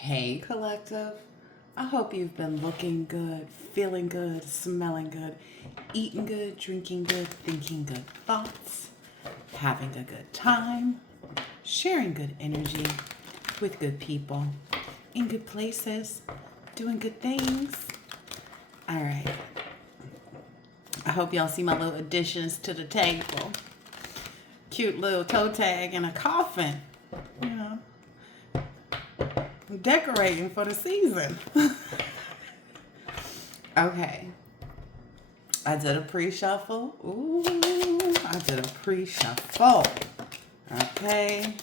Hey, collective. I hope you've been looking good, feeling good, smelling good, eating good, drinking good, thinking good thoughts, having a good time, sharing good energy with good people, in good places, doing good things. All right. I hope y'all see my little additions to the table. Cute little toe tag and a coffin. You know, decorating for the season. Okay. I did a pre-shuffle. Ooh, I did a pre-shuffle. Okay.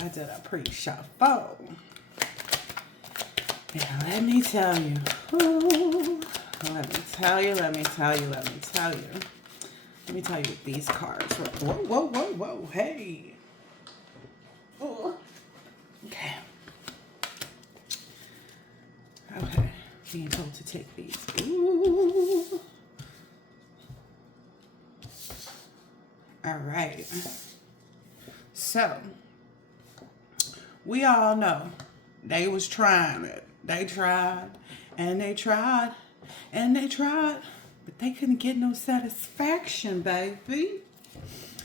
I did a pre-shuffle. Now let me tell you. Ooh, let me tell you. Let me tell you what these cards were. Whoa. Hey. Ooh. Okay. Okay. Being told to take these. Ooh. All right. So, we all know they was trying it. They tried and they tried and they tried, but they couldn't get no satisfaction, baby.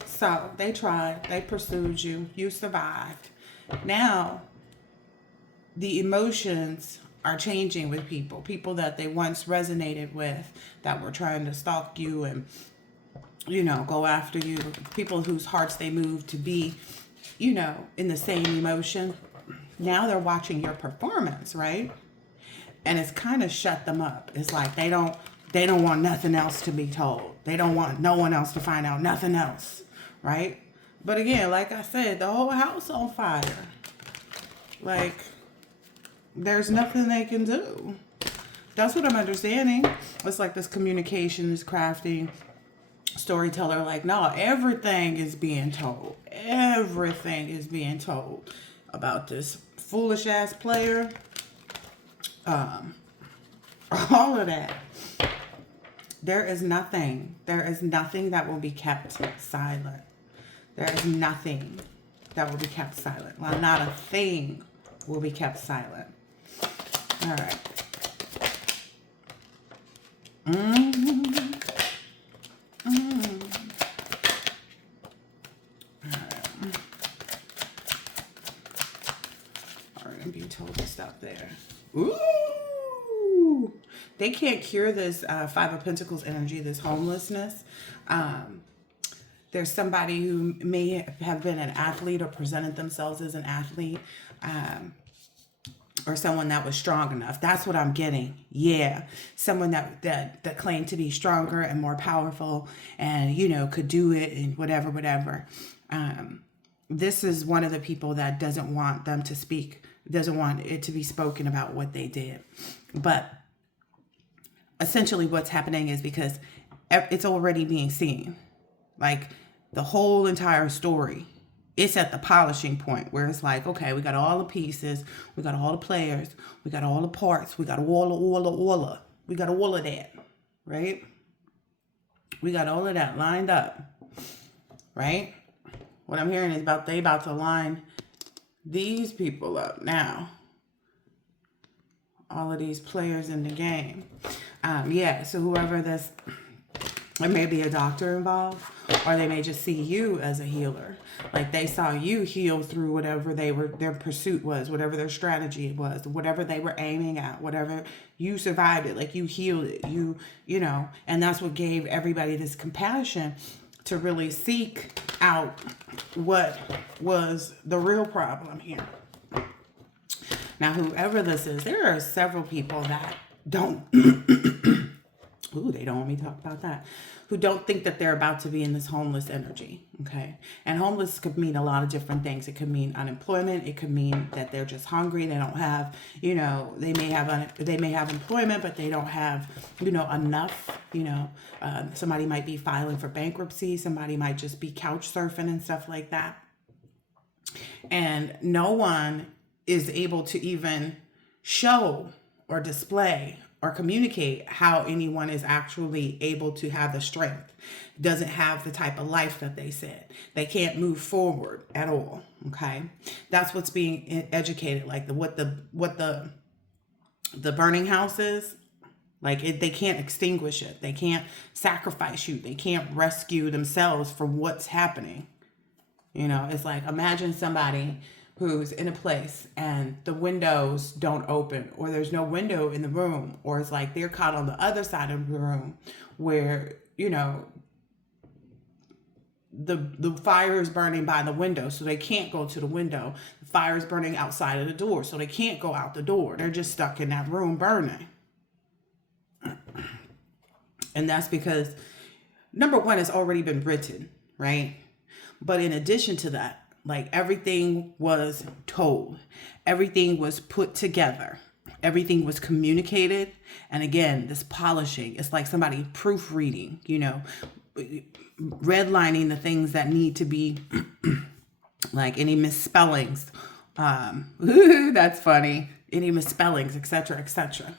So they tried, they pursued you, you survived. Now the emotions are changing with people that they once resonated with, that were trying to stalk you and, go after you, people whose hearts they moved to be, in the same emotion. Now they're watching your performance, right? And it's kind of shut them up. It's like they don't want nothing else to be told. They don't want no one else to find out nothing else, right? But again, like I said, the whole house on fire. Like, there's nothing they can do. That's what I'm understanding. It's like this communication, this crafting, storyteller, like, no, everything is being told. Everything is being told about this foolish ass player. All of that. There is nothing that will be kept silent. There is nothing that will be kept silent. Well, not a thing will be kept silent. All right. All right, I'm being told to stop there. Ooh! They can't cure this Five of Pentacles energy, this homelessness. There's somebody who may have been an athlete or presented themselves as an athlete, or someone that was strong enough. That's what I'm getting. Yeah. Someone that claimed to be stronger and more powerful and, could do it and whatever. This is one of the people that doesn't want them to speak, doesn't want it to be spoken about what they did. But essentially what's happening is because it's already being seen. Like, the whole entire story, it's at the polishing point where it's like, okay, we got all the pieces, we got all the players, we got all the parts, we got all we got all of that, right? We got all of that lined up, right? What I'm hearing is they about to line these people up now. All of these players in the game. So whoever this, there may be a doctor involved, or they may just see you as a healer. Like, they saw you heal through whatever their pursuit was, whatever their strategy was, whatever they were aiming at, whatever, you survived it, like you healed it, and that's what gave everybody this compassion to really seek out what was the real problem here. Now, whoever this is, there are several people that don't, ooh, they don't want me to talk about that, who don't think that they're about to be in this homeless energy, okay? And homeless could mean a lot of different things. It could mean unemployment. It could mean that they're just hungry. They don't have, they may have employment, but they don't have, enough, somebody might be filing for bankruptcy. Somebody might just be couch surfing and stuff like that. And no one is able to even show or display or communicate how anyone is actually able to have the strength, doesn't have the type of life that they said. They can't move forward at all. Okay. That's what's being educated. Like what the burning house is. Like they can't extinguish it. They can't sacrifice you. They can't rescue themselves from what's happening. You know, it's like, imagine somebody who's in a place and the windows don't open, or there's no window in the room, or it's like they're caught on the other side of the room where, you know, the fire is burning by the window, so they can't go to the window. The fire is burning outside of the door, so they can't go out the door. They're just stuck in that room burning. And that's because, number one, it's already been written, right? But in addition to that, like, everything was told, everything was put together, everything was communicated. And again, this polishing, it's like somebody proofreading, you know, redlining the things that need to be, like any misspellings. That's funny. Any misspellings, etc., etc.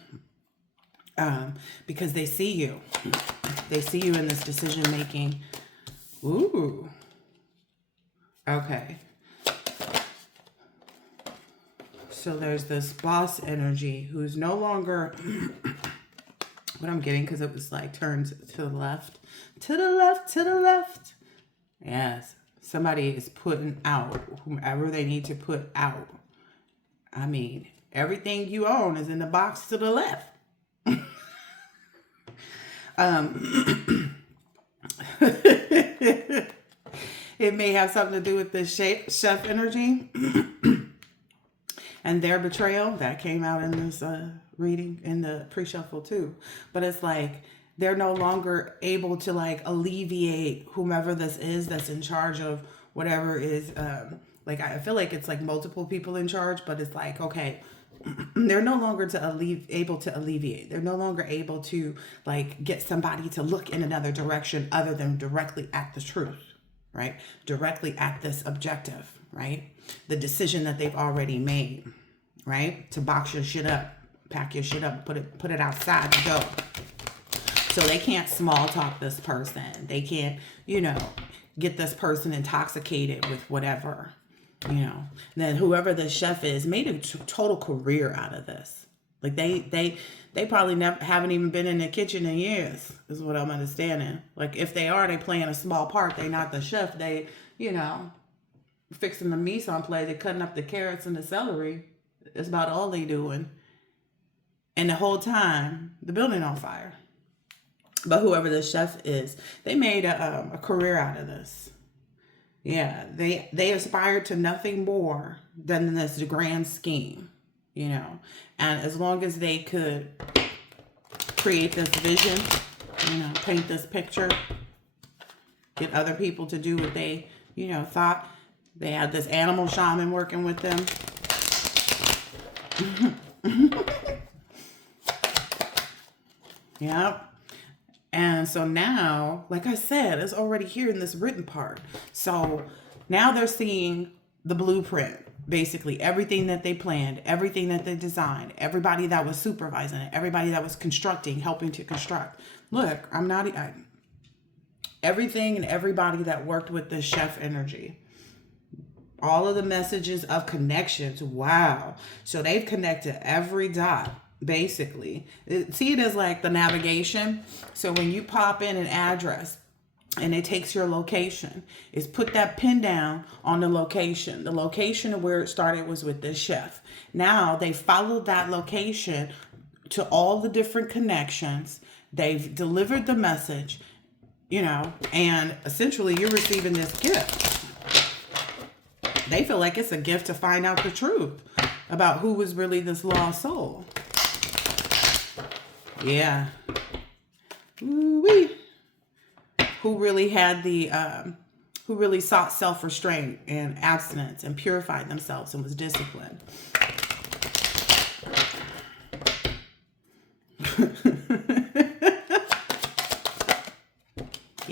Because they see you. They see you in this decision making. Ooh. Okay. So there's this boss energy who's no longer what I'm getting, because it was like turned to the left, to the left, to the left. Yes. Somebody is putting out whomever they need to put out. I mean, everything you own is in the box to the left. It may have something to do with the chef energy and their betrayal that came out in this reading in the pre-shuffle too. But it's like they're no longer able to like alleviate whomever this is that's in charge of whatever is like, I feel like it's like multiple people in charge, but it's like, okay, they're no longer able to alleviate. They're no longer able to like get somebody to look in another direction other than directly at the truth, right? Directly at this objective, right? The decision that they've already made, right? To box your shit up, pack your shit up, put it outside to go. So they can't small talk this person. They can't, you know, get this person intoxicated with whatever. You know, then whoever the chef is made a total career out of this. Like they probably never haven't even been in the kitchen in years, is what I'm understanding. Like if they are, they playing a small part. They not the chef. They, you know, fixing the mise en place. They cutting up the carrots and the celery. That's about all they doing. And the whole time, the building on fire. But whoever the chef is, they made a career out of this. Yeah, they aspired to nothing more than this grand scheme, you know. And as long as they could create this vision, you know, paint this picture, get other people to do what they, you know, thought. They had this animal shaman working with them. Yep. And so now, like I said, it's already here in this written part. So now they're seeing the blueprint, basically everything that they planned, everything that they designed, everybody that was supervising it, everybody that was constructing, helping to construct. Look, everything and everybody that worked with the chef energy. All of the messages of connections. Wow. So they've connected every dot. Basically, see it as like the navigation. So when you pop in an address and it takes your location, is put that pin down on the location. The location of where it started was with this chef. Now they followed that location to all the different connections. They've delivered the message, you know, and essentially you're receiving this gift. They feel like it's a gift to find out the truth about who was really this lost soul. Yeah. Ooh-wee. Who really had the, who really sought self-restraint and abstinence and purified themselves and was disciplined.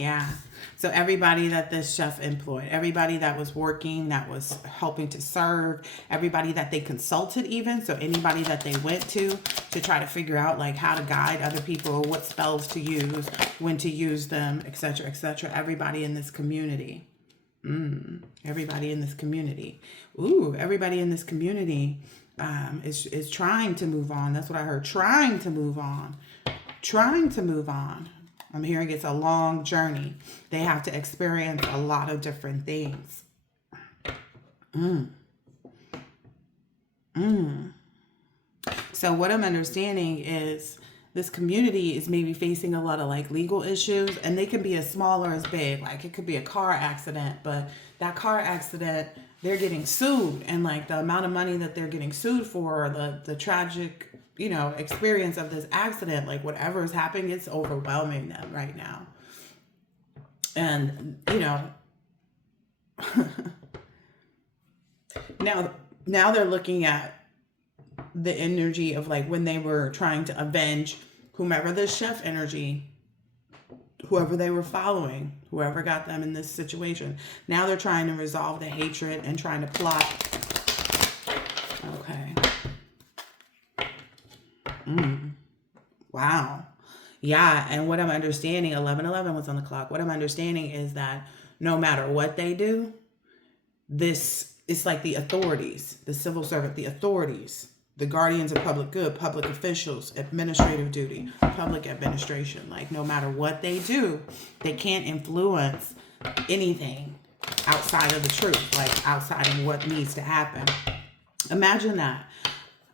Yeah. So everybody that this chef employed, everybody that was working, that was helping to serve, everybody that they consulted even, so anybody that they went to try to figure out like how to guide other people, what spells to use, when to use them, etc., etc. Everybody in this community. Everybody in this community. Ooh, everybody in this community is trying to move on. That's what I heard. Trying to move on. Trying to move on. I'm hearing it's a long journey. They have to experience a lot of different things. So what I'm understanding is this community is maybe facing a lot of like legal issues, and they can be as small or as big. Like it could be a car accident, but that car accident, they're getting sued, and like the amount of money that they're getting sued for, the tragic, experience of this accident, like whatever is happening, it's overwhelming them right now. And now they're looking at the energy of like when they were trying to avenge whomever this chef energy, whoever they were following, whoever got them in this situation. Now they're trying to resolve the hatred and trying to plot. Okay. Wow. Yeah, and what I'm understanding, 11:11 was on the clock. What I'm understanding is that no matter what they do, it's like the authorities, the civil servant, the authorities, the guardians of public good, public officials, administrative duty, public administration. Like no matter what they do, they can't influence anything outside of the truth, like outside of what needs to happen. Imagine that.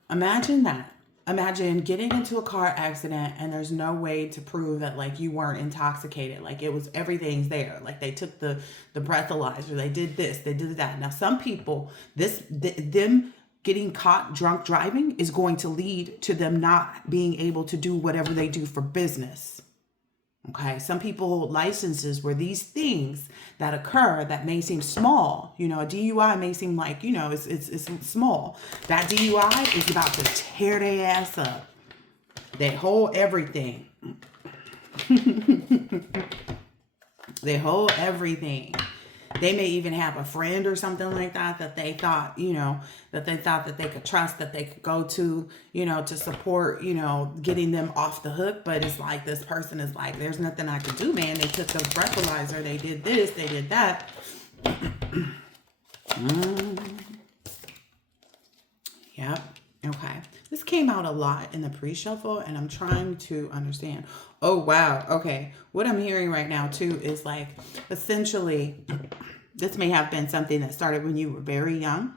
Imagine that. Imagine getting into a car accident and there's no way to prove that like you weren't intoxicated. Like it was, everything's there. Like they took the breathalyzer, they did this, they did that. Now some people, them getting caught drunk driving is going to lead to them not being able to do whatever they do for business. Okay, some people hold licenses where these things that occur that may seem small, a DUI may seem like, it's small. That DUI is about to tear their ass up. They hold everything. They hold everything. They may even have a friend or something like that they thought, that they could trust, that they could go to, to support, getting them off the hook. But it's like this person is like, there's nothing I can do, man. They took the breathalyzer, they did this, they did that. Yep. Okay. This came out a lot in the pre-shuffle, and I'm trying to understand. Oh, wow. Okay. What I'm hearing right now, too, is like, essentially, this may have been something that started when you were very young.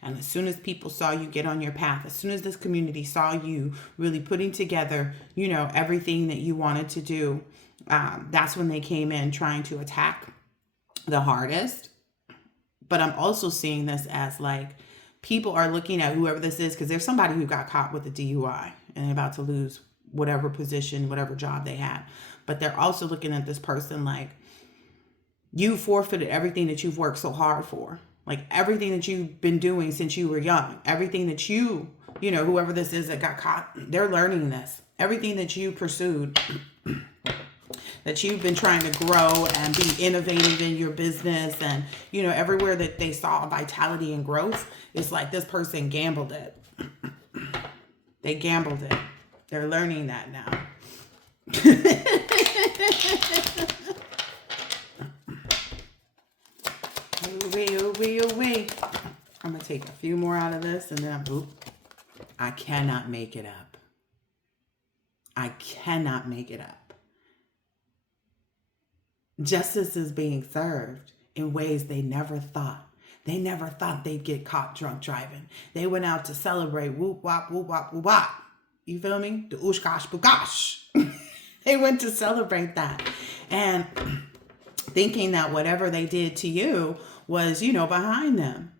And as soon as people saw you get on your path, as soon as this community saw you really putting together, everything that you wanted to do, that's when they came in trying to attack the hardest. But I'm also seeing this as like, people are looking at whoever this is, because there's somebody who got caught with a DUI and about to lose whatever position, whatever job they had. But they're also looking at this person like, you forfeited everything that you've worked so hard for. Like everything that you've been doing since you were young, everything that whoever this is that got caught, they're learning this. Everything that you pursued, that you've been trying to grow and be innovative in your business, and everywhere that they saw vitality and growth, it's like this person gambled it. They gambled it. They're learning that now. Ooh-wee. I'm gonna take a few more out of this, and then I cannot make it up. I cannot make it up. Justice is being served in ways they never thought. They never thought they'd get caught drunk driving. They went out to celebrate whoop, wop, whoop, wop, whoop, wop. You feel me? The oosh-gosh, boo-gosh. They went to celebrate that. And thinking that whatever they did to you was, behind them,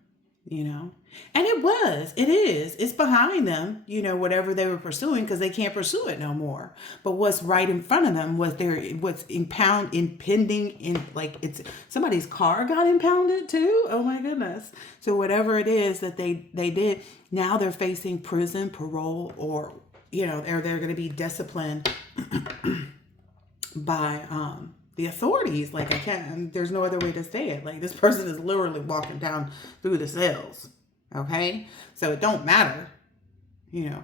And it is. It's behind them, whatever they were pursuing, because they can't pursue it no more. But what's right in front of them was what's impending in, like, it's somebody's car got impounded too. Oh my goodness. So whatever it is that they did, now they're facing prison, parole, or, they're going to be disciplined by, the authorities. Like, I can't, there's no other way to say it. Like, this person is literally walking down through the cells. Okay? So it don't matter, you know,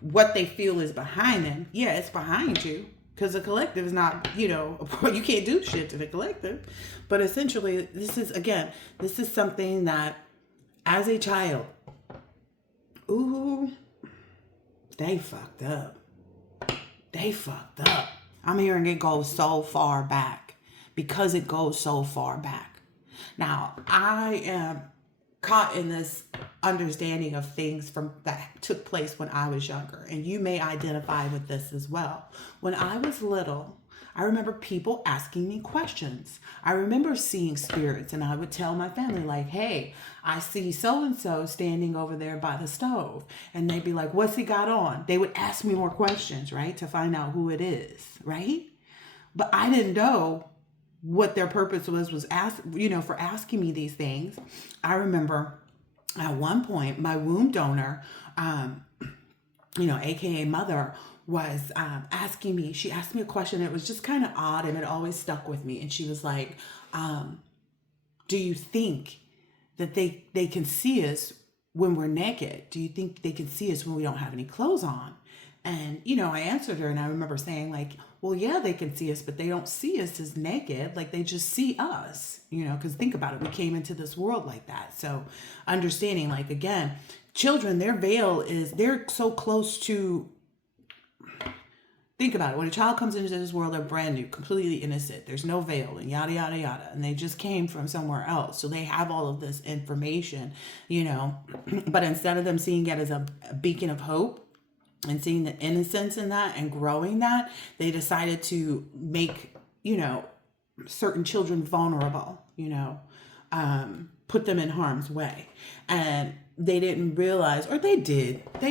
what they feel is behind them. Yeah, it's behind you. Because the collective is not, you know, you can't do shit to the collective. But essentially, this is something that as a child, ooh, they fucked up. They fucked up. I'm hearing it goes so far back because it goes so far back. Now, I am caught in this understanding of things from that took place when I was younger, and you may identify with this as well. When I was little, I remember people asking me questions. I remember seeing spirits, and I would tell my family, like, hey, I see so-and-so standing over there by the stove. And they'd be like, what's he got on? They would ask me more questions, right? To find out who it is, right? But I didn't know what their purpose was for asking me these things. I remember at one point, my womb donor, AKA mother, was asking me, she asked me a question. It was just kind of odd and it always stuck with me. And she was like, do you think that they can see us when we're naked? Do you think they can see us when we don't have any clothes on? And, I answered her, and I remember saying, like, well, yeah, they can see us, but they don't see us as naked. Like, they just see us, because think about it. We came into this world like that. So understanding, like, again, children, their veil they're so close to, think about it. When a child comes into this world, they're brand new, completely innocent. There's no veil and yada, yada, yada. And they just came from somewhere else. So they have all of this information, but instead of them seeing it as a beacon of hope, and seeing the innocence in that and growing that, they decided to make, certain children vulnerable, put them in harm's way. And they didn't realize, or they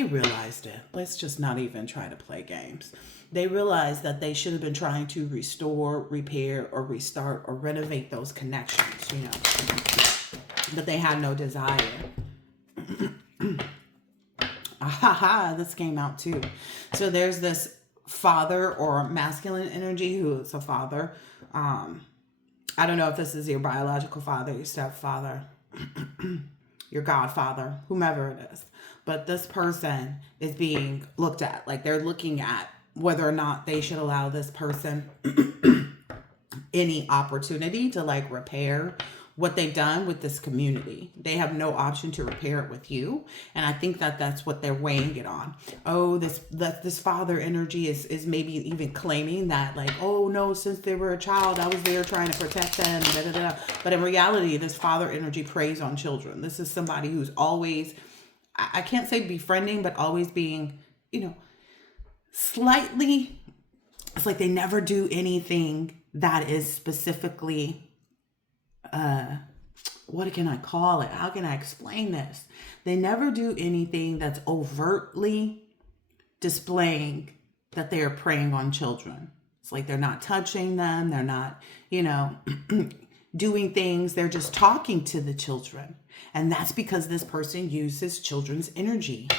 realized it. Let's just not even try to play games. They realized that they should have been trying to restore, repair, or restart, or renovate those connections, but they had no desire. This came out too. So there's this father or masculine energy who is a father. I don't know if this is your biological father, your stepfather, your godfather, whomever it is. But this person is being looked at. Like, they're looking at whether or not they should allow this person any opportunity to, like, repair what they've done with this community. They have no option to repair it with you. And I think that that's what they're weighing it on. Oh, this father energy is maybe even claiming that, like, oh no, since they were a child, I was there trying to protect them. Da, da, da. But in reality, this father energy preys on children. This is somebody who's always, I can't say befriending, but always being, slightly, it's like they never do anything that is specifically, what can I call it? How can I explain this? They never do anything that's overtly displaying that they are preying on children. It's like they're not touching them. They're not, doing things. They're just talking to the children. And that's because this person uses children's energy.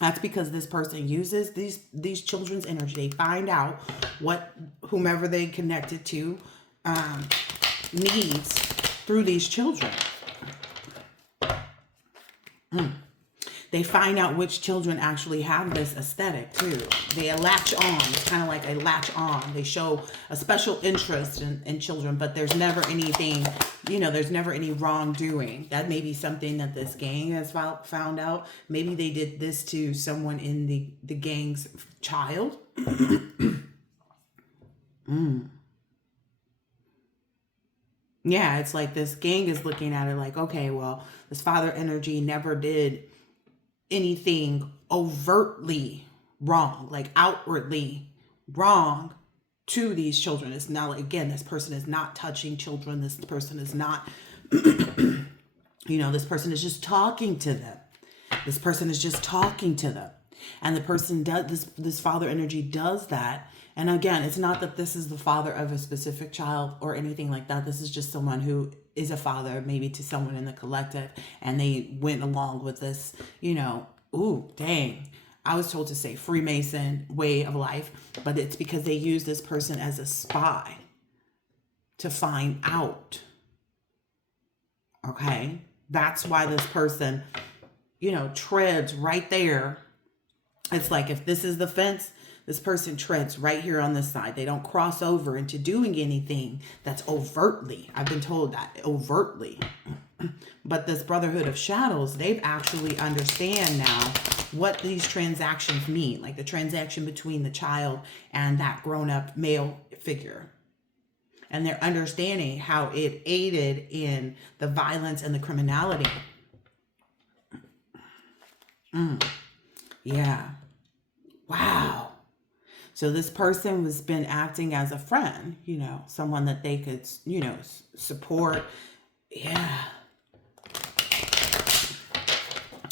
That's because this person uses these children's energy. They find out what whomever they connected to needs through these children. They find out which children actually have this aesthetic too. They latch on. It's kind of like a latch on. They show a special interest in children, but there's never anything, there's never any wrongdoing. That may be something that this gang has found out. Maybe they did this to someone in the gang's child. Yeah, it's like this gang is looking at it like, okay, well, this father energy never did anything overtly wrong, like outwardly wrong to these children. It's not like, again, this person is not touching children. This person is not, this person is just talking to them. This person is just talking to them. And the person does, this father energy does that. And again, it's not that this is the father of a specific child or anything like that. This is just someone who is a father, maybe to someone in the collective, and they went along with this, ooh, dang. I was told to say Freemason way of life, but it's because they use this person as a spy. to find out. Okay? That's why this person, treads right there. It's like if this is the fence, this person treads right here on this side. They don't cross over into doing anything that's overtly. I've been told that overtly. But this Brotherhood of Shadows, they've actually understand now what these transactions mean. Like the transaction between the child and that grown-up male figure. And they're understanding how it aided in the violence and the criminality. Yeah. Wow. So this person has been acting as a friend, someone that they could, support. Yeah.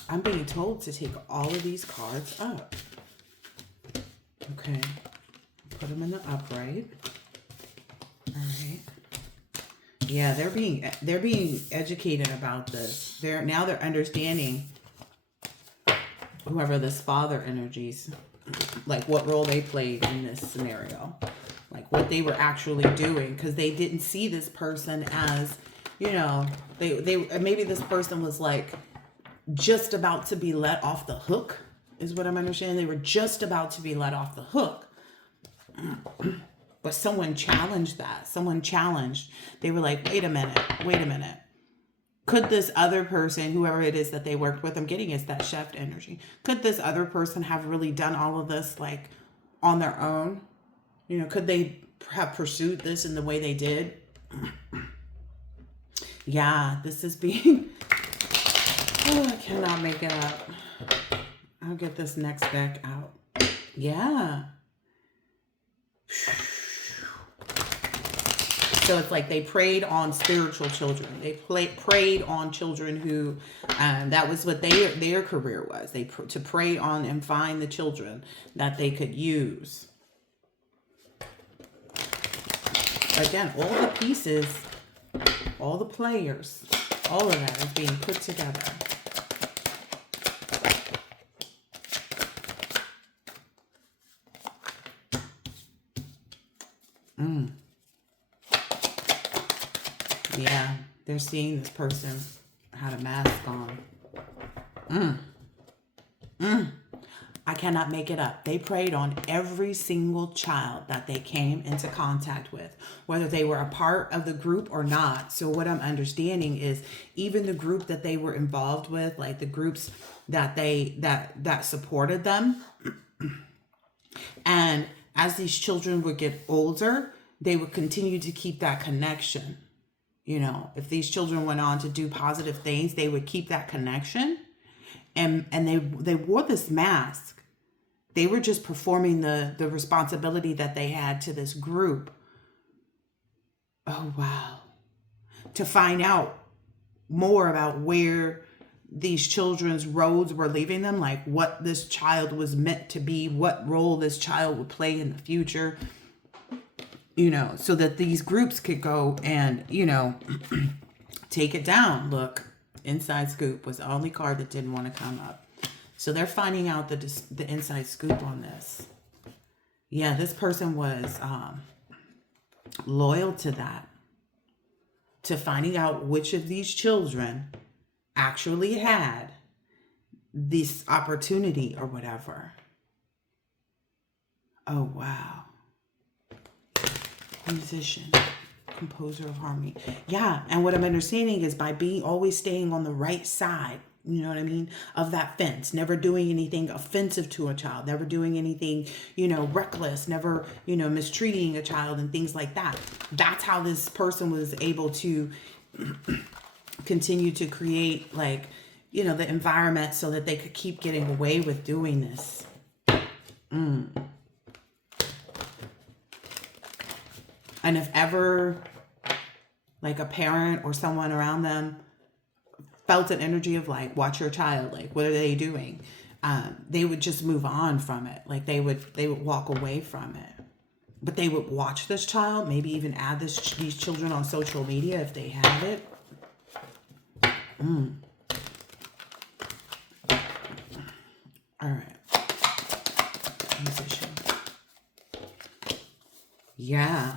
I'm being told to take all of these cards up. Okay. Put them in the upright. All right. Yeah, they're being educated about this. They're understanding, whoever this father energies, like what role they played in this scenario, like what they were actually doing, because they didn't see this person as, they maybe this person was like just about to be let off the hook, is what I'm understanding. They were just about to be let off the hook. But someone challenged that. They were like, wait a minute. Could this other person, whoever it is that they worked with, I'm getting is that chef energy. Could this other person have really done all of this like on their own? Could they have pursued this in the way they did? Yeah, this is being, I cannot make it up. I'll get this next deck out. Yeah. So it's like they preyed on spiritual children. They preyed on children who, that was what their career was. To prey on and find the children that they could use. Again, all the pieces, all the players, all of that is being put together. Yeah, they're seeing this person had a mask on. I cannot make it up. They preyed on every single child that they came into contact with, whether they were a part of the group or not. So what I'm understanding is even the group that they were involved with, like the groups that that supported them. And as these children would get older, they would continue to keep that connection. If these children went on to do positive things, they would keep that connection. And they wore this mask. They were just performing the responsibility that they had to this group. Oh, wow. To find out more about where these children's roads were leaving them, like what this child was meant to be, what role this child would play in the future, so that these groups could go and, take it down. Look, Inside Scoop was the only card that didn't want to come up. So they're finding out the inside scoop on this. Yeah, this person was loyal to that. To finding out which of these children actually had this opportunity or whatever. Oh, wow. Musician, composer of harmony. Yeah, and what I'm understanding is by always staying on the right side, you know what I mean, of that fence, never doing anything offensive to a child, never doing anything, reckless, never, mistreating a child and things like that. That's how this person was able to continue to create, like, the environment so that they could keep getting away with doing this. And if ever, like, a parent or someone around them felt an energy of, like, watch your child, like, what are they doing? They would just move on from it. Like, they would walk away from it. But they would watch this child, maybe even add these children on social media if they have it. All right. Musician. Yeah.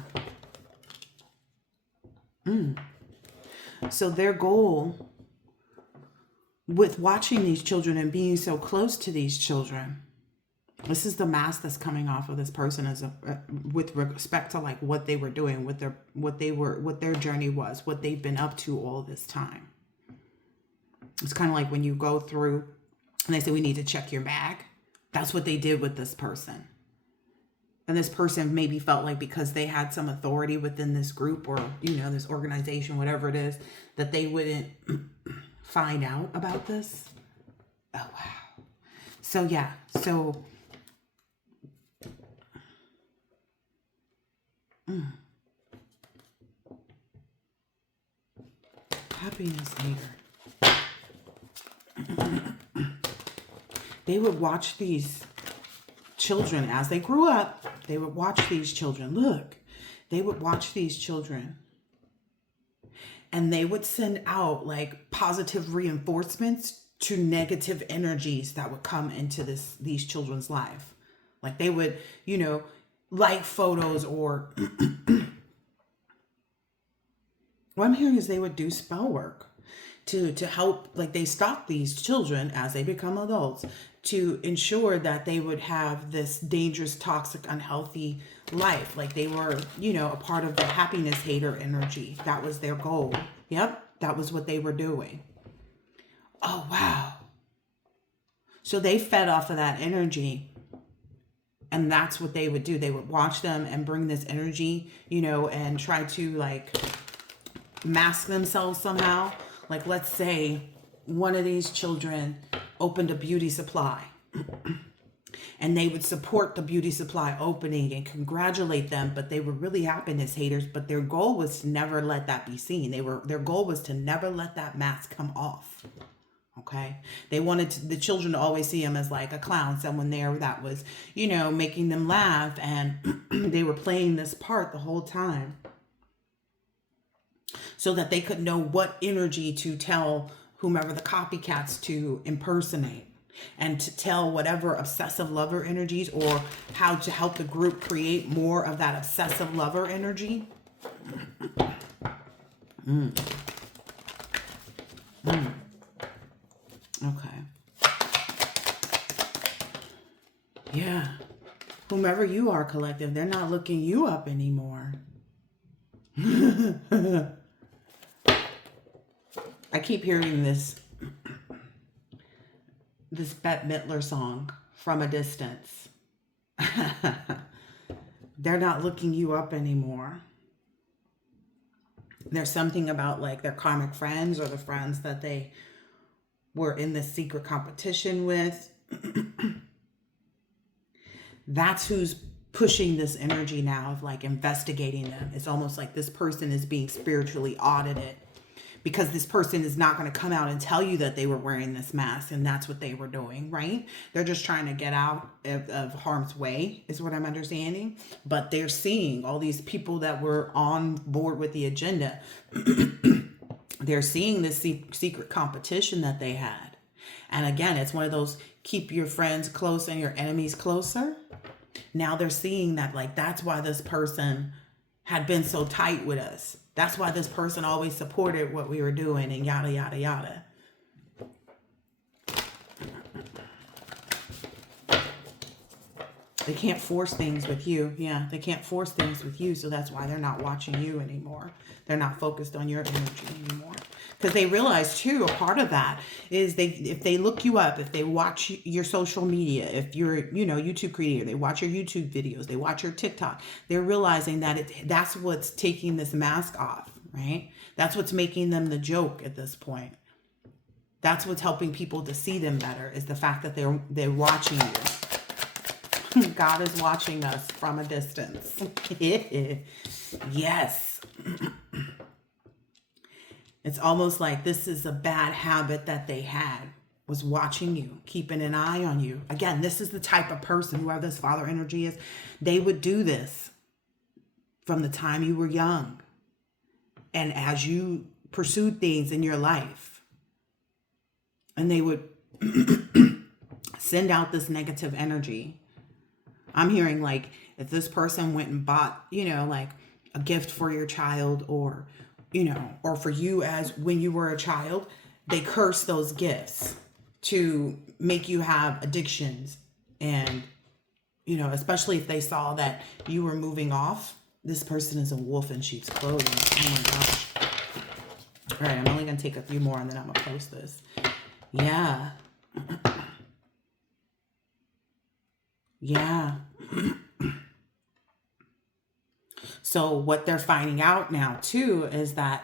So their goal with watching these children and being so close to these children, this is the mask that's coming off of this person as with respect to like what they were doing, what their journey was, what they've been up to all this time. It's kind of like when you go through and they say, we need to check your bag. That's what they did with this person. And this person maybe felt like because they had some authority within this group or, this organization, whatever it is, that they wouldn't find out about this. Oh, wow. So, yeah. So, happiness hater. They would watch these children as they grew up. They would watch these children. Look, they would watch these children. And they would send out like positive reinforcements to negative energies that would come into these children's life. Like they would, like photos or what I'm hearing is they would do spell work to help, like they stalk these children as they become adults to ensure that they would have this dangerous, toxic, unhealthy life. Like they were, a part of the happiness hater energy. That was their goal. Yep, that was what they were doing. Oh, wow. So they fed off of that energy. And that's what they would do. They would watch them and bring this energy, and try to like mask themselves somehow. Like, let's say one of these children opened a beauty supply and they would support the beauty supply opening and congratulate them, but they were really happiness haters, but their goal was to never let that be seen. Their goal was to never let that mask come off. Okay. They wanted the children to always see him as like a clown, someone there that was, making them laugh, and they were playing this part the whole time, so that they could know what energy to tell whomever the copycats to impersonate, and to tell whatever obsessive lover energies, or how to help the group create more of that obsessive lover energy. Okay. Yeah. Whomever you are, collective, they're not looking you up anymore. I keep hearing this Bette Midler song, From a Distance. They're not looking you up anymore. There's something about like their karmic friends or the friends that they were in this secret competition with. That's who's pushing this energy now of like investigating them. It's almost like this person is being spiritually audited, because this person is not going to come out and tell you that they were wearing this mask and that's what they were doing, right? They're just trying to get out of harm's way, is what I'm understanding. But they're seeing all these people that were on board with the agenda. They're seeing this secret competition that they had. And again, it's one of those keep your friends close and your enemies closer. Now they're seeing that, like, that's why this person had been so tight with us. That's why this person always supported what we were doing, and yada, yada, yada. They can't force things with you. Yeah, they can't force things with you. So that's why they're not watching you anymore. They're not focused on your energy anymore. Because they realize too, a part of that is if they look you up, if they watch your social media, if you're, YouTube creator, they watch your YouTube videos, they watch your TikTok, they're realizing that that's what's taking this mask off, right? That's what's making them the joke at this point. That's what's helping people to see them better, is the fact that they're watching you. God is watching us from a distance. Yes. It's almost like this is a bad habit that they had, was watching you, keeping an eye on you. Again, this is the type of person, whoever this father energy is, they would do this from the time you were young. And as you pursued things in your life, and they would send out this negative energy. I'm hearing like if this person went and bought, like a gift for your child, or or for you as when you were a child, they curse those gifts to make you have addictions. And, especially if they saw that you were moving off, this person is a wolf in sheep's clothing. Oh my gosh. All right, I'm only going to take a few more and then I'm going to post this. Yeah. Yeah. So what they're finding out now too is that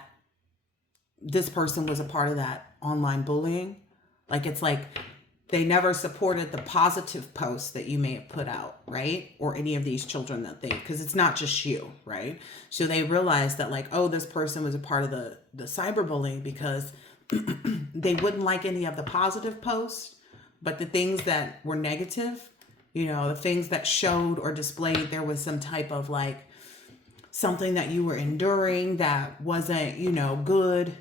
this person was a part of that online bullying. Like, it's like they never supported the positive posts that you may have put out, right? Or any of these children because it's not just you, right? So they realized that, like, oh, this person was a part of the cyberbullying because they wouldn't like any of the positive posts, but the things that were negative, the things that showed or displayed there was some type of like something that you were enduring that wasn't, good,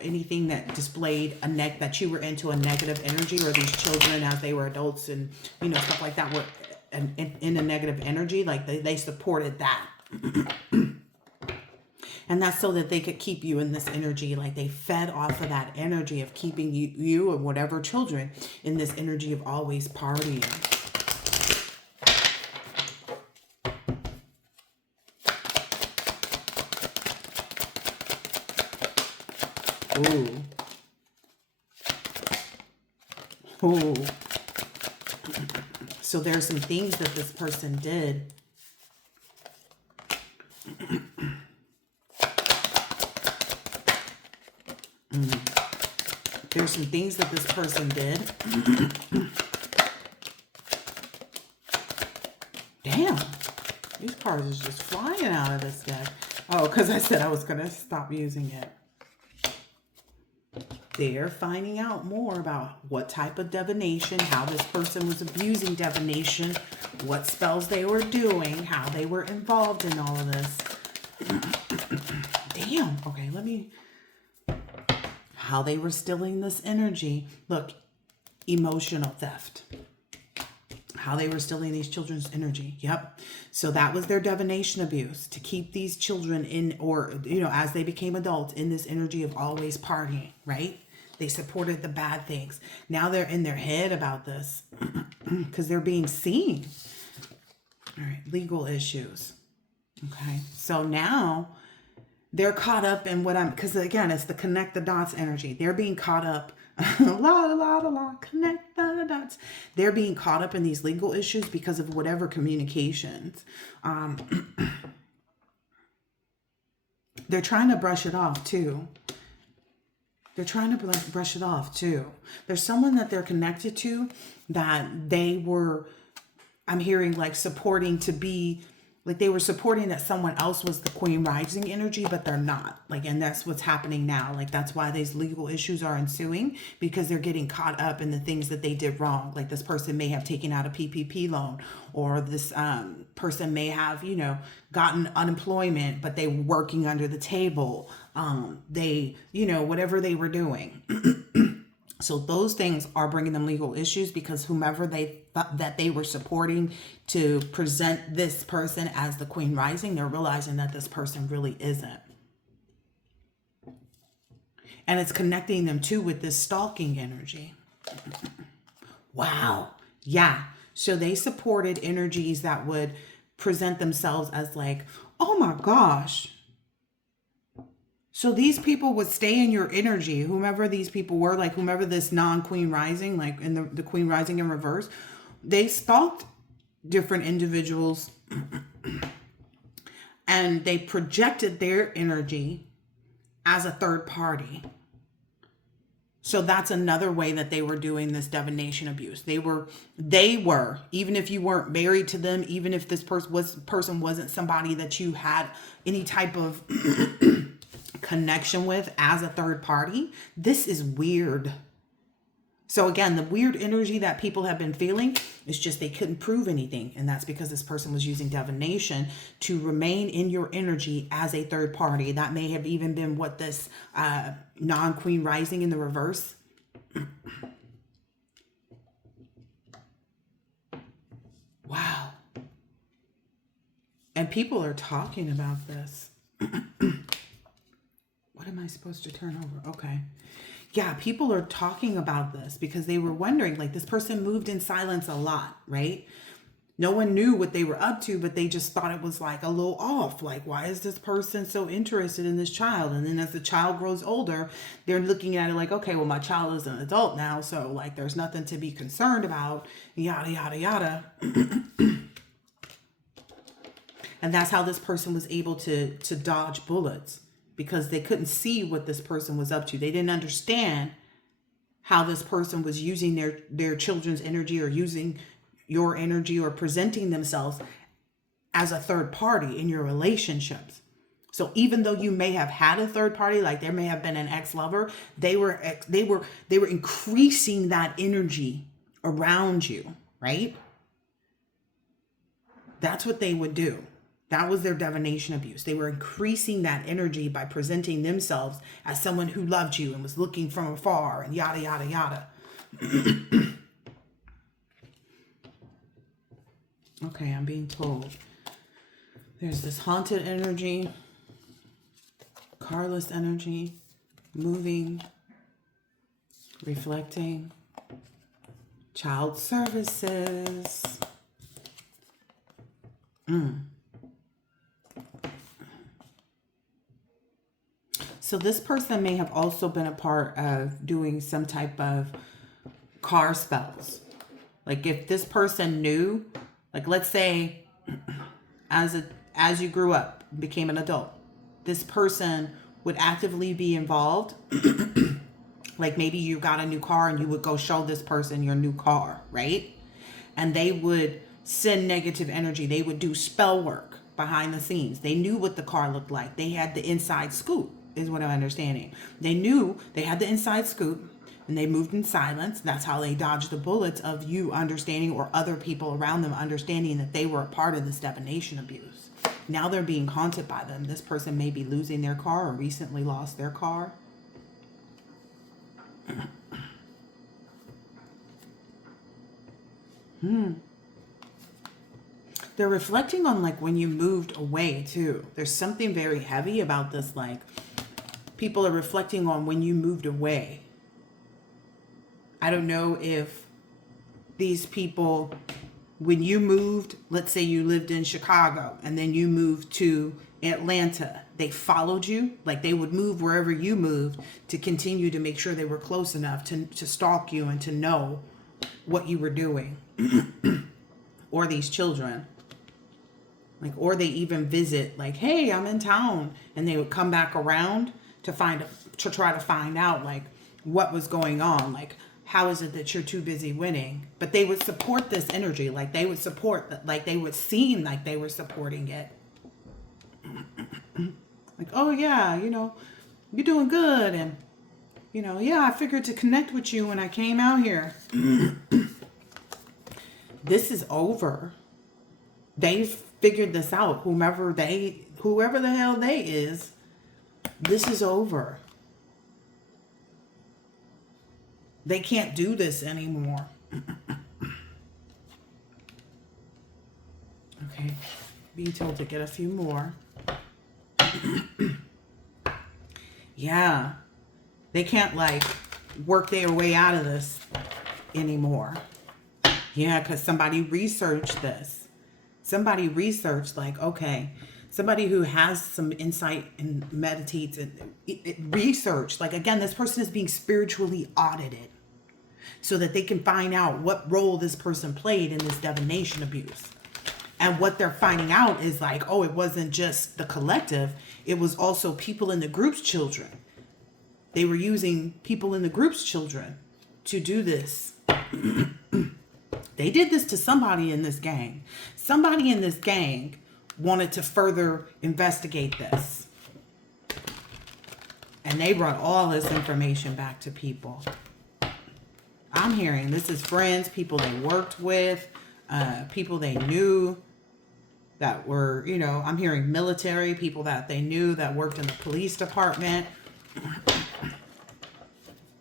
anything that displayed that you were into a negative energy, or these children as they were adults and, stuff like that were in a negative energy, like they supported that. And that's so that they could keep you in this energy. Like, they fed off of that energy of keeping you or whatever children in this energy of always partying. Ooh. Ooh. So there's some things that this person did. There's some things that this person did. Damn. These cards is just flying out of this deck. Oh, because I said I was going to stop using it. They're finding out more about what type of divination, how this person was abusing divination, what spells they were doing, how they were involved in all of this. Damn. Okay, how they were stealing this energy. Look, emotional theft. How they were stealing these children's energy. Yep. So that was their divination abuse, to keep these children in, or, as they became adults, in this energy of always partying, right? They supported the bad things. Now they're in their head about this because they're being seen. All right, legal issues. Okay, so now they're caught up in because again, it's the connect the dots energy. They're being caught up. La la la la, connect the dots. They're being caught up in these legal issues because of whatever communications. They're trying to brush it off too. There's someone that they're connected to that they were, I'm hearing, like, supporting to be, like, they were supporting that someone else was the Queen Rising energy, but they're not. Like, and that's what's happening now. Like, that's why these legal issues are ensuing, because they're getting caught up in the things that they did wrong. Like, this person may have taken out a PPP loan, or this person may have, gotten unemployment, but they were working under the table. They, whatever they were doing. So those things are bringing them legal issues, because whomever they thought that they were supporting to present this person as the Queen Rising, they're realizing that this person really isn't. And it's connecting them too with this stalking energy. Wow. Yeah. So they supported energies that would present themselves as like, oh my gosh. So these people would stay in your energy, whomever these people were, like whomever this non-Queen Rising, like in the Queen Rising in reverse, they stalked different individuals and they projected their energy as a third party. So that's another way that they were doing this divination abuse. They were, even if you weren't married to them, even if this person wasn't somebody that you had any type of connection with as a third party, this is weird. So again, the weird energy that people have been feeling is just they couldn't prove anything. And that's because this person was using divination to remain in your energy as a third party. That may have even been what this non-Queen Rising in the reverse. Wow. And people are talking about this. I supposed to turn over? Okay. Yeah, people are talking about this because they were wondering, like, this person moved in silence a lot, right? No one knew what they were up to, but they just thought it was like a little off. Like, why is this person so interested in this child? And then as the child grows older, they're looking at it like, okay, well, my child is an adult now, so like there's nothing to be concerned about, yada, yada, yada. And that's how this person was able to dodge bullets, because they couldn't see what this person was up to. They didn't understand how this person was using their children's energy, or using your energy, or presenting themselves as a third party in your relationships. So even though you may have had a third party, like there may have been an ex-lover, they were increasing that energy around you, right? That's what they would do. That was their divination abuse. They were increasing that energy by presenting themselves as someone who loved you and was looking from afar, and yada, yada, yada. Okay, I'm being told there's this haunted energy, carless energy, moving, reflecting, child services. So this person may have also been a part of doing some type of car spells. Like if this person knew, like let's say as you grew up, became an adult, this person would actively be involved. Like maybe you got a new car and you would go show this person your new car, right? And they would send negative energy. They would do spell work behind the scenes. They knew what the car looked like. They had the inside scoop, is what I'm understanding. They knew they had the inside scoop, and they moved in silence. That's how they dodged the bullets of you understanding, or other people around them understanding that they were a part of this divination abuse. Now they're being haunted by them. This person may be losing their car, or recently lost their car. They're reflecting on like when you moved away too. There's something very heavy about this. Like people are reflecting on when you moved away. I don't know if these people, when you moved, let's say you lived in Chicago and then you moved to Atlanta, they followed you. Like they would move wherever you moved to continue to make sure they were close enough to stalk you and to know what you were doing. Or these children. Like, or they even visit, like, hey, I'm in town. And they would come back around to try to find out, like, what was going on. Like, how is it that you're too busy winning? But they would support this energy. Like, they would support, like, they would seem like they were supporting it. Like, oh, yeah, you know, you're doing good. And, you know, yeah, I figured to connect with you when I came out here. This is over. They've figured this out. Whoever the hell they is, this is over. They can't do this anymore. Okay, being told to get a few more. Yeah, they can't like work their way out of this anymore. Yeah, because somebody researched this. Somebody researched like, okay, somebody who has some insight and meditates and research. Like, again, this person is being spiritually audited so that they can find out what role this person played in this divination abuse. And what they're finding out is like, oh, it wasn't just the collective. It was also people in the group's children. They were using people in the group's children to do this. They did this to somebody in this gang. Somebody in this gang wanted to further investigate this. And they brought all this information back to people. I'm hearing this is friends, people they worked with, people they knew that were, you know, I'm hearing military, people that they knew that worked in the police department.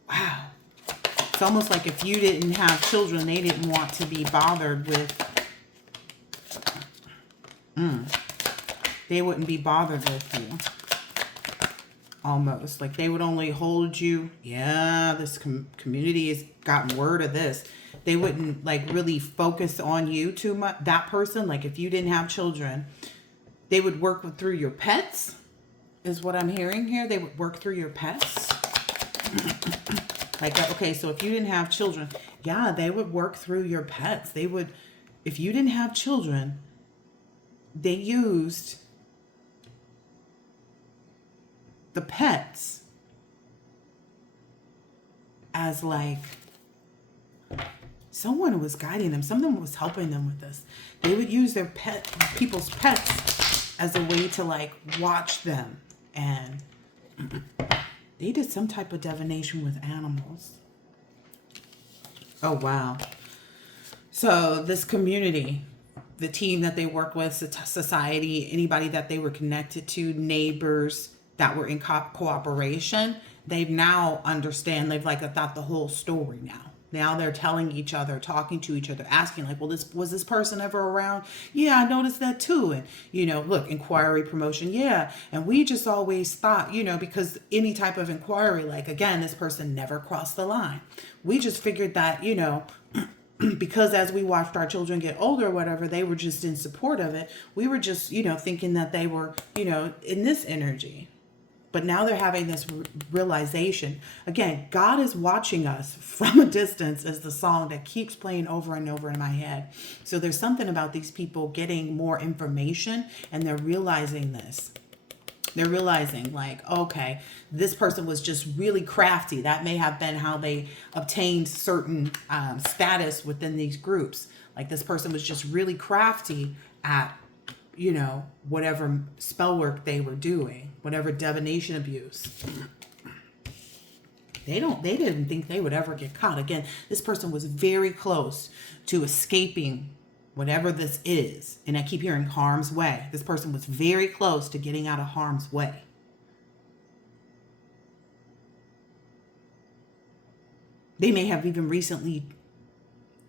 Wow. It's almost like if you didn't have children, they didn't want to be bothered with. They wouldn't be bothered with you. almost. Like they would only hold you. Yeah, this community has gotten word of this. They wouldn't like really focus on you too much. That person, like if you didn't have children, they would work through your pets, is what I'm hearing here. They would work through your pets. Like, okay, so if you didn't have children, yeah, they would work through your pets. They would, if you didn't have children, they used the pets as like someone was guiding them. Someone was helping them with this. They would use their people's pets as a way to like watch them. And they did some type of divination with animals. Oh, wow. So this community, the team that they work with, society, anybody that they were connected to, neighbors that were in cooperation, they've now understand. They've like got the whole story now. Now they're telling each other, talking to each other, asking like, well, was this person ever around? Yeah, I noticed that too. And, you know, look, inquiry, promotion. Yeah. And we just always thought, you know, because any type of inquiry, like, again, this person never crossed the line. We just figured that, you know, because as we watched our children get older or whatever, they were just in support of it. We were just, you know, thinking that they were, you know, in this energy. But now they're having this realization. Again, God is watching us from a distance is the song that keeps playing over and over in my head. So there's something about these people getting more information and they're realizing this. They're realizing like, okay, this person was just really crafty. That may have been how they obtained certain status within these groups. Like this person was just really crafty at, you know, whatever spell work they were doing, whatever divination abuse. They didn't think they would ever get caught. Again, this person was very close to escaping whatever this is. And I keep hearing harm's way. This person was very close to getting out of harm's way. They may have even recently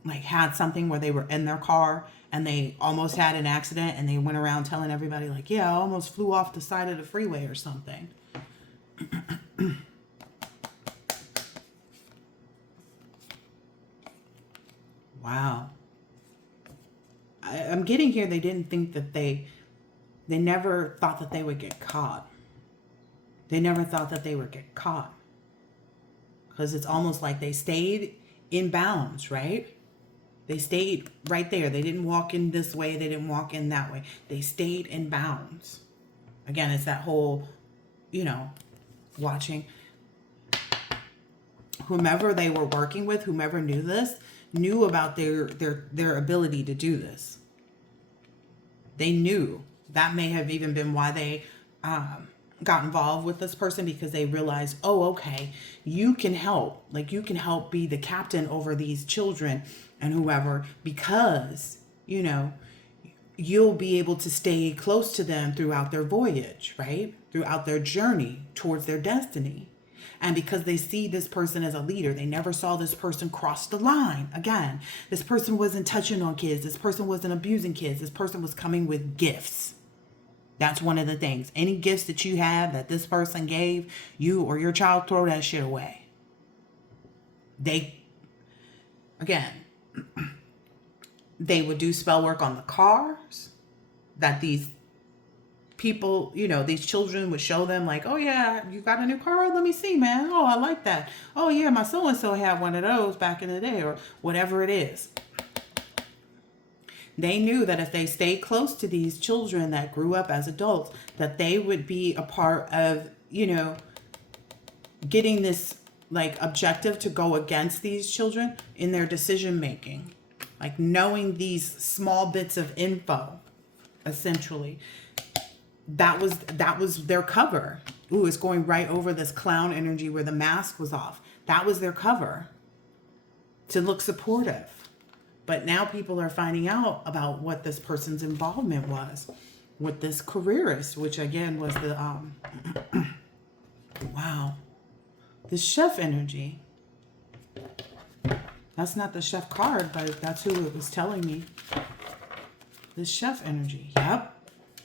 like had something where they were in their car and they almost had an accident and they went around telling everybody like, yeah, I almost flew off the side of the freeway or something. Wow. I'm getting here. They didn't think that they never thought that they would get caught. They never thought that they would get caught. Because it's almost like they stayed in bounds, right? They stayed right there. They didn't walk in this way. They didn't walk in that way. They stayed in bounds. Again, it's that whole, you know, watching. Whomever they were working with, whomever knew this, knew about their ability to do this. They knew. That may have even been why they got involved with this person, because they realized, oh, okay, you can help. Like you can help be the captain over these children and whoever, because, you know, you'll be able to stay close to them throughout their voyage, right? Throughout their journey towards their destiny. And because they see this person as a leader, they never saw this person cross the line. Again, this person wasn't touching on kids. This person wasn't abusing kids. This person was coming with gifts. That's one of the things. Any gifts that you have that this person gave you or your child, throw that shit away. They would do spell work on the cars that these people, you know, these children would show them like, oh yeah, you got a new car? Let me see, man. Oh, I like that. Oh yeah, my so-and-so had one of those back in the day, or whatever it is. They knew that if they stayed close to these children that grew up as adults, that they would be a part of, you know, getting this like objective to go against these children in their decision making. Like knowing these small bits of info, essentially. That was their cover. Ooh, it's going right over this clown energy where the mask was off. That was their cover to look supportive. But now people are finding out about what this person's involvement was with this careerist, which again was the, wow, this chef energy. That's not the chef card, but that's who it was telling me. This chef energy. Yep.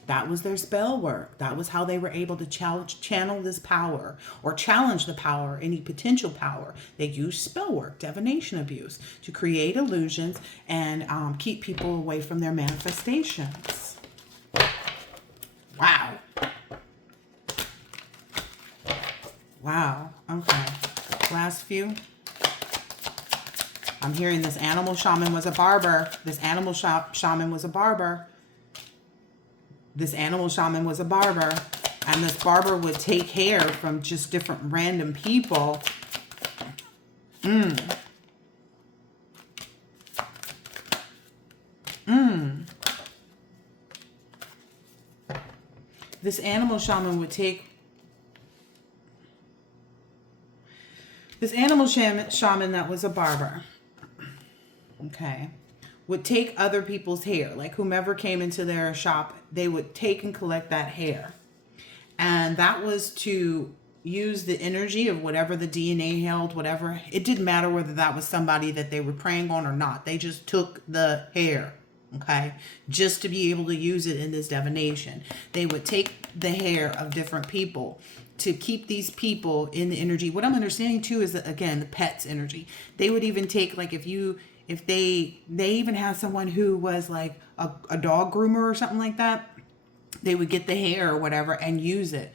That was their spell work. That was how they were able to channel this power or challenge the power, any potential power. They used spell work, divination abuse, to create illusions and keep people away from their manifestations. Wow. Wow. Okay. Last few. I'm hearing this animal shaman was a barber. This animal shaman was a barber. This animal shaman was a barber. And this barber would take hair from just different random people. This animal shaman would take... This animal shaman that was a barber, okay, would take other people's hair. Like whomever came into their shop, they would take and collect that hair. And that was to use the energy of whatever the DNA held, whatever. It didn't matter whether that was somebody that they were preying on or not. They just took the hair, okay, just to be able to use it in this divination. They would take the hair of different people to keep these people in the energy. What I'm understanding too is that, again, the pet's energy. They would even take, like, if they even had someone who was like a dog groomer or something like that, they would get the hair or whatever and use it.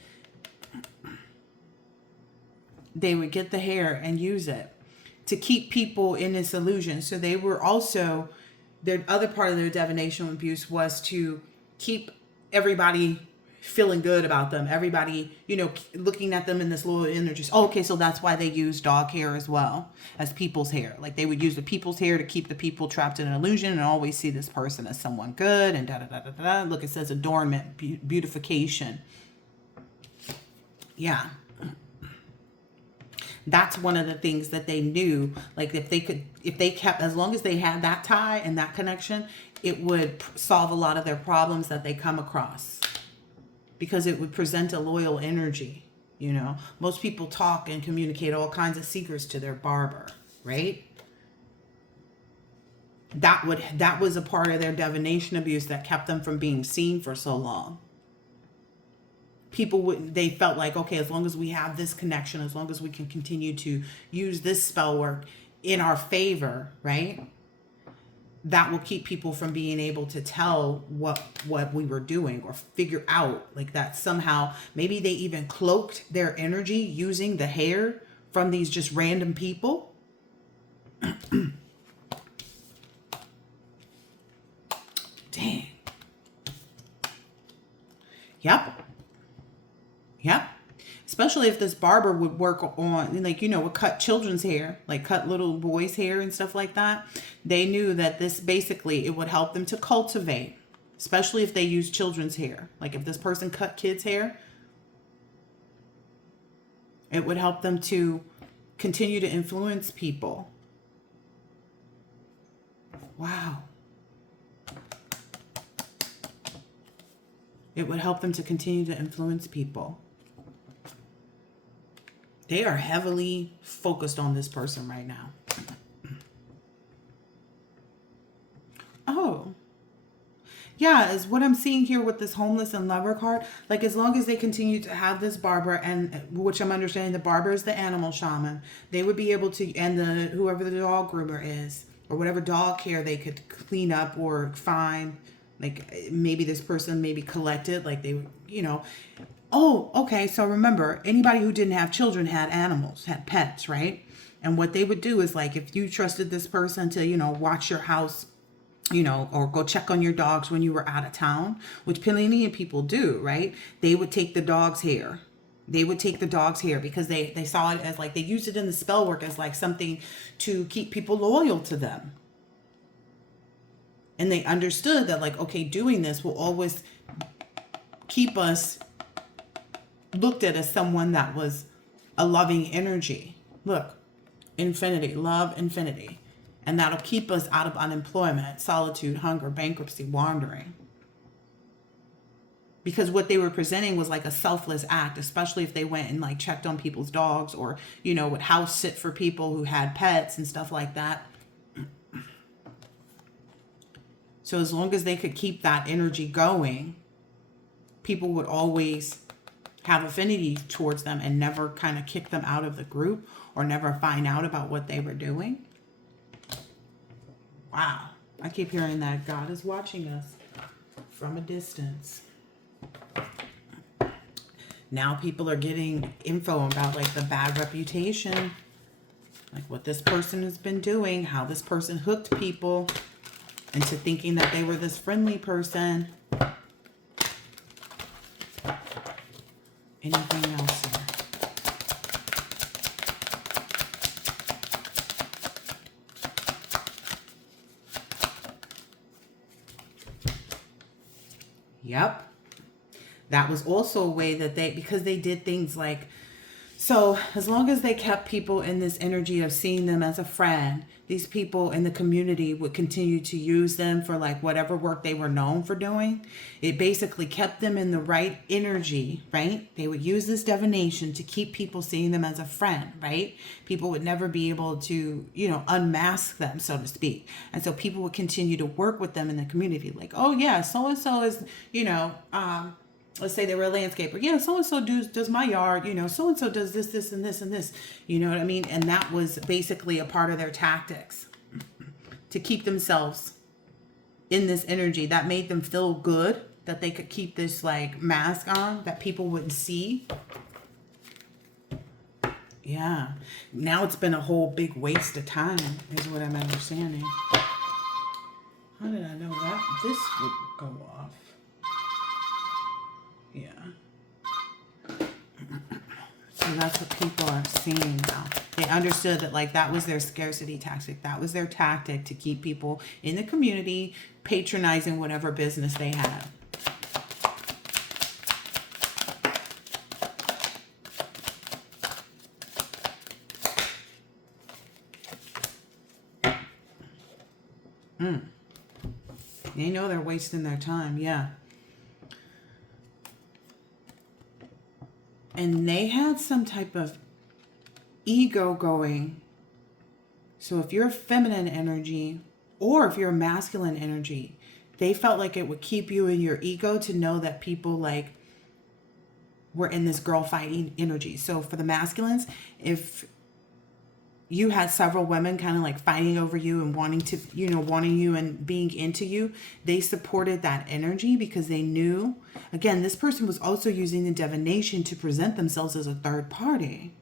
They would get the hair and use it to keep people in this illusion. So they were also, their other part of their divination abuse was to keep everybody feeling good about them. Everybody, you know, looking at them in this loyal energy. Oh, okay, so that's why they use dog hair as well as people's hair. Like they would use the people's hair to keep the people trapped in an illusion and always see this person as someone good and da da da da da. Look, it says adornment, beautification. Yeah. That's one of the things that they knew. Like if they kept, as long as they had that tie and that connection, it would solve a lot of their problems that they come across. Because it would present a loyal energy, you know. Most people talk and communicate all kinds of secrets to their barber, right? That was a part of their divination abuse that kept them from being seen for so long. They felt like, okay, as long as we have this connection, as long as we can continue to use this spell work in our favor, right? That will keep people from being able to tell what we were doing or figure out, like, that somehow maybe they even cloaked their energy using the hair from these just random people. Dang. Yep. Especially if this barber would work on, like, you know, would cut children's hair, like cut little boys' hair and stuff like that. They knew that this basically, it would help them to cultivate, especially if they use children's hair. Like if this person cut kids' hair, it would help them to continue to influence people. Wow. It would help them to continue to influence people. They are heavily focused on this person right now. Oh. Yeah, is what I'm seeing here with this homeless and lover card. Like, as long as they continue to have this barber, and which I'm understanding the barber is the animal shaman, they would be able to, and whoever the dog groomer is, or whatever dog care they could clean up or find. Like, maybe this person maybe collected, like they, you know. Oh, okay. So remember, anybody who didn't have children had animals, had pets, right? And what they would do is, like, if you trusted this person to, you know, watch your house, you know, or go check on your dogs when you were out of town, which plenty of people do, right? They would take the dog's hair. They would take the dog's hair because they saw it as, like, they used it in the spell work as like something to keep people loyal to them. And they understood that, like, okay, doing this will always keep us looked at as someone that was a loving energy. Look, infinity, love, infinity. And that'll keep us out of unemployment, solitude, hunger, bankruptcy, wandering. Because what they were presenting was like a selfless act, especially if they went and, like, checked on people's dogs, or, you know, would house sit for people who had pets and stuff like that. So as long as they could keep that energy going, people would always have affinity towards them and never kind of kick them out of the group or never find out about what they were doing. Wow. I keep hearing that God is watching us from a distance. Now people are getting info about like the bad reputation, like what this person has been doing, how this person hooked people into thinking that they were this friendly person. Anything else here? Yep. That was also a way that because they did things like, so as long as they kept people in this energy of seeing them as a friend, these people in the community would continue to use them for like whatever work they were known for doing. It basically kept them in the right energy, right? They would use this divination to keep people seeing them as a friend, right? People would never be able to, unmask them, so to speak. And so people would continue to work with them in the community. Like, oh yeah, so-and-so is, let's say they were a landscaper. Yeah, so-and-so does my yard, so-and-so does this, and this, and this. You know what I mean? And that was basically a part of their tactics to keep themselves in this energy. That made them feel good, that they could keep this like mask on that people wouldn't see. Yeah. Now it's been a whole big waste of time is what I'm understanding. How did I know that this would go off? Yeah. So that's what people are seeing now. They understood that like that was their scarcity tactic. That was their tactic to keep people in the community patronizing whatever business they had. They know they're wasting their time. Yeah. And they had some type of ego going. So if you're feminine energy or if you're masculine energy, they felt like it would keep you in your ego to know that people like were in this girl fighting energy. So for the masculines, if you had several women kind of like fighting over you and wanting you and being into you, they supported that energy because they knew, again, this person was also using the divination to present themselves as a third party.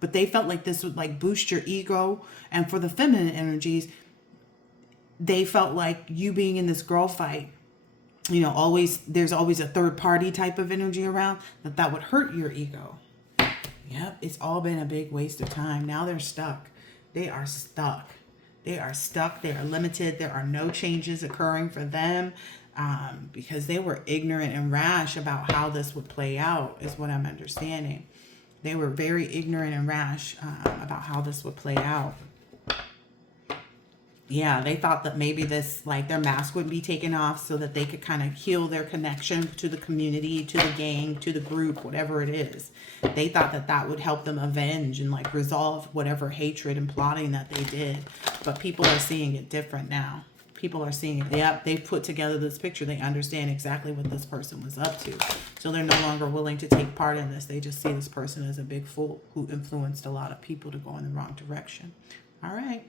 But they felt like this would like boost your ego. And for the feminine energies, they felt like you being in this girl fight, there's always a third party type of energy around, that would hurt your ego. Yep, it's all been a big waste of time. Now they're stuck. They are stuck. They are stuck. They are limited. There are no changes occurring for them because they were ignorant and rash about how this would play out, is what I'm understanding. They were very ignorant and rash about how this would play out. Yeah, they thought that maybe this, like their mask would be taken off so that they could kind of heal their connection to the community, to the gang, to the group, whatever it is. They thought that that would help them avenge and like resolve whatever hatred and plotting that they did. But people are seeing it different now. People are seeing it. Yep, they put together this picture. They understand exactly what this person was up to. So they're no longer willing to take part in this. They just see this person as a big fool who influenced a lot of people to go in the wrong direction. All right.